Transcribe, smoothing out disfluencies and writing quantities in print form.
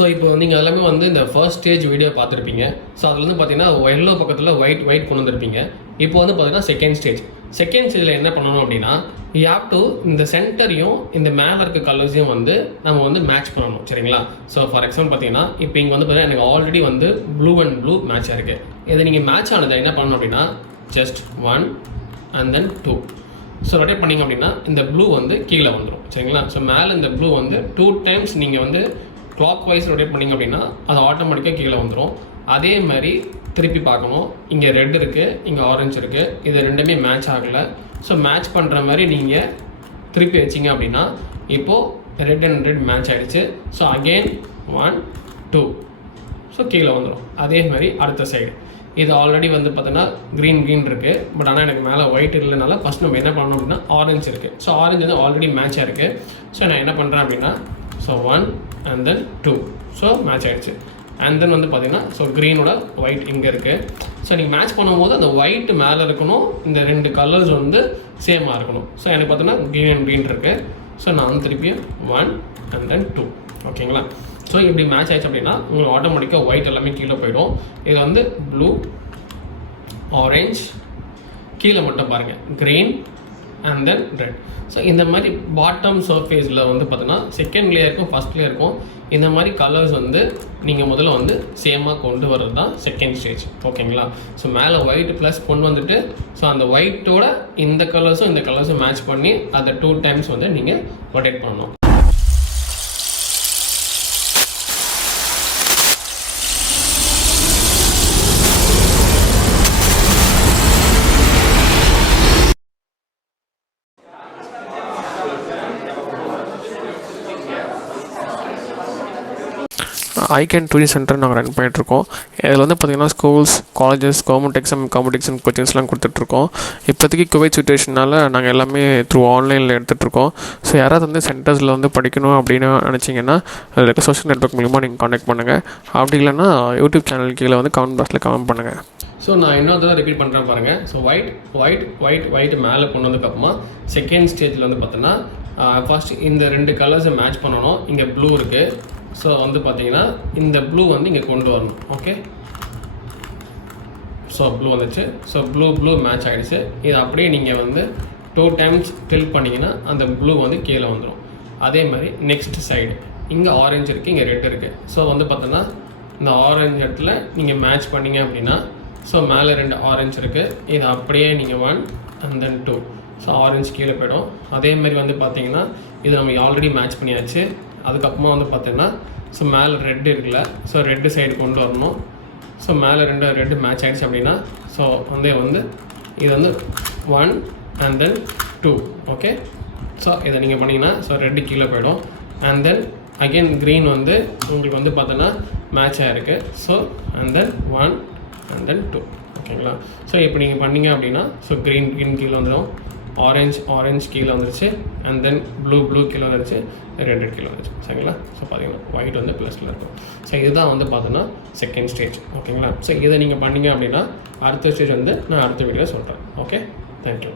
So இப்போ நீங்கள் எல்லாமே வந்து இந்த ஃபர்ஸ்ட் ஸ்டேஜ் வீடியோ பார்த்துருப்பீங்க. ஸோ அதில் வந்து பார்த்தீங்கன்னா எல்லோ பக்கத்தில் ஒயிட் கொண்டு வந்திருப்பீங்க. இப்போ வந்து பார்த்தீங்கன்னா செகண்ட் ஸ்டேஜில் என்ன பண்ணணும் அப்படின்னா, யூ ஹேவ் டு இந்த சென்டரையும் இந்த மேலே இருக்க கலர்ஸையும் வந்து நம்ம வந்து மேட்ச் பண்ணணும். சரிங்களா? ஸோ ஃபார் எக்ஸாம்பிள் பார்த்தீங்கன்னா இப்போ இங்கே வந்து பார்த்தீங்கன்னா எனக்கு ஆல்ரெடி வந்து ப்ளூ அண்ட் ப்ளூ மேட்ச் ஆயிருக்கு. இதை நீங்கள் மேட்ச் ஆனதை என்ன பண்ணணும் அப்படின்னா, just 1 and then 2. So rotate பண்ணிங்க அப்படின்னா இந்த ப்ளூ வந்து கீழே வந்துடும். சரிங்களா? ஸோ மேலே இந்த ப்ளூ வந்து 2 times நீங்கள் வந்து கிளாக் வைஸ் ரொட்டேட் பண்ணிங்க அப்படின்னா அது ஆட்டோமேட்டிக்காக கீழே வந்துடும். அதே மாதிரி திருப்பி பார்க்கணும். இங்கே ரெட் இருக்குது, இங்கே ஆரஞ்சு இருக்குது, இது ரெண்டுமே மேட்ச் ஆகலை. ஸோ மேட்ச் பண்ணுற மாதிரி நீங்கள் திருப்பி வச்சிங்க அப்படின்னா இப்போது ரெட் அண்ட் ரெட் மேட்ச் ஆகிடுச்சு. ஸோ அகெயின் 1 2 ஸோ கீழே வந்துடும். அதே மாதிரி அடுத்த சைடு இது ஆல்ரெடி வந்து பார்த்தோன்னா க்ரீன் இருக்குது. பட் ஆனால் எனக்கு மேலே ஒயிட் இல்லைனால ஃபஸ்ட் நம்ம என்ன பண்ணணும் அப்படின்னா ஆரஞ்சு இருக்குது. ஸோ ஆரஞ்சு வந்து ஆல்ரெடி மேட்சாக இருக்குது. ஸோ நான் என்ன பண்ணுறேன் அப்படின்னா, so 1 and then 2 so match ஆகிடுச்சு. அண்ட் தென் வந்து பார்த்தீங்கன்னா ஸோ க்ரீனோட ஒயிட் இங்கே இருக்குது. ஸோ நீங்கள் மேட்ச் பண்ணும்போது அந்த ஒயிட் மேலே இருக்கணும், இந்த ரெண்டு கலர்ஸ் வந்து சேமாக இருக்கணும். ஸோ எனக்கு பார்த்தோன்னா க்ரீன் இருக்குது. ஸோ நான் வந்து திருப்பியும் 1 and then 2 ஓகேங்களா? ஸோ இப்படி மேட்ச் ஆயிடுச்சு அப்படின்னா உங்களுக்கு ஆட்டோமேட்டிக்காக ஒயிட் எல்லாமே கீழே போயிடும். இதில் வந்து ப்ளூ, ஆரஞ்ச், கீழே மட்டும் பாருங்கள் green and then red. So இந்த மாதிரி பாட்டம் சர்ஃபேஸில் வந்து பார்த்தோன்னா செகண்ட் லேயருக்கும் ஃபஸ்ட் லேயருக்கும் இந்த மாதிரி கலர்ஸ் வந்து நீங்கள் முதல்ல வந்து சேமாக கொண்டு வர்றது தான் செகண்ட் ஸ்டேஜ். ஓகேங்களா? ஸோ மேலே ஒயிட் ப்ளஸ் கொண்டு வந்துட்டு ஸோ அந்த ஒயிட்டோட இந்த கலர்ஸும் மேட்ச் பண்ணி அதை 2 times வந்து நீங்கள் ரொட்டேட் பண்ணணும். ஐகேன் டூரிஸ்ட் சென்டர் நாங்கள் ரன் பண்ணிகிட்ருக்கோம். இதில் வந்து பார்த்திங்கன்னா schools, colleges, government exam competition கோச்சிங்ஸ்லாம் கொடுத்துட்ருக்கோம். இப்போதைக்கு குவைத் சிச்சுவேஷனால் நாங்கள் எல்லாமே த்ரூ ஆன்லைனில் எடுத்துகிட்ருக்கோம். ஸோ யாராவது வந்து சென்டர்ஸில் வந்து படிக்கணும் அப்படின்னு நினச்சிங்கன்னா அதில் இருக்க சோஷியல் நெட்வொர்க் மூலிமா நீங்கள் காண்டாக்ட் பண்ணுங்கள். அப்படி இல்லைன்னா யூடியூப் சேனல் கீழே வந்து கமெண்ட் பாக்ஸில் கமெண்ட் பண்ணுங்கள். ஸோ நான் இன்னொரு தான் ரிப்பீட் பண்ணுறேன் பாருங்கள். ஸோ ஒயிட் மேலே கொண்டு வந்ததுக்கப்புறமா செகண்ட் ஸ்டேஜில் வந்து பார்த்தோன்னா ஃபர்ஸ்ட் இந்த ரெண்டு கலர்ஸை மேட்ச் பண்ணணும். இங்கே ப்ளூ இருக்குது. ஸோ வந்து பார்த்தீங்கன்னா இந்த ப்ளூ வந்து இங்கே கொண்டு வரணும். ஓகே, ஸோ ப்ளூ வந்துச்சு. ஸோ ப்ளூ மேட்ச் ஆகிடுச்சு. இது அப்படியே நீங்கள் வந்து 2 times டில்ட் பண்ணிங்கன்னா அந்த ப்ளூ வந்து கீழே வந்துடும். அதே மாதிரி நெக்ஸ்ட் சைடு இங்கே ஆரஞ்சு இருக்குது, இங்கே ரெட் இருக்குது. ஸோ வந்து பார்த்தோன்னா இந்த ஆரஞ்சு இடத்துல நீங்கள் மேட்ச் பண்ணிங்க அப்படின்னா ஸோ மேலே 2 ஆரஞ்சு இருக்குது. இது அப்படியே நீங்கள் 1 and then 2 ஸோ ஆரஞ்சு கீழே போய்டும். அதே மாதிரி வந்து பார்த்தீங்கன்னா இது நம்ம ஆல்ரெடி மேட்ச் பண்ணியாச்சு. அதுக்கப்புறமா வந்து பார்த்தீங்கன்னா ஸோ மேலே ரெட் இருக்குல்ல, ஸோ ரெட்டு சைடு கொண்டு வரணும். ஸோ மேலே ரெட்டு மேட்ச் ஆகிடுச்சு அப்படின்னா ஸோ வந்து இது வந்து 1 and then 2 ஓகே. ஸோ இதை நீங்கள் பண்ணிங்கன்னா ஸோ ரெட்டு கீழே போயிடும். அண்ட் தென் அகெயின் க்ரீன் வந்து உங்களுக்கு வந்து பார்த்தோன்னா மேட்ச் ஆகிருக்கு. So and then 1 and then 2 ஓகேங்களா? ஸோ இப்போ நீங்கள் பண்ணிங்க அப்படின்னா ஸோ க்ரீன் கீழே வந்துடும், ஆரஞ்சு கீழே வந்துருச்சு, அண்ட் தென் ப்ளூ கீழே வந்துருச்சு, ரெட் கீழே வந்துருச்சு. சரிங்களா? ஸோ பார்த்தீங்கன்னா ஒயிட் வந்து ப்ளஸில் இருக்கும். ஸோ இதுதான் வந்து பார்த்தோன்னா செகண்ட் ஸ்டேஜ். ஓகேங்களா? ஸோ இதை நீங்கள் பண்ணிங்க அப்படின்னா அடுத்த ஸ்டேஜ் வந்து நான் அடுத்த வீடியோவில் சொல்கிறேன். Okay, thank you.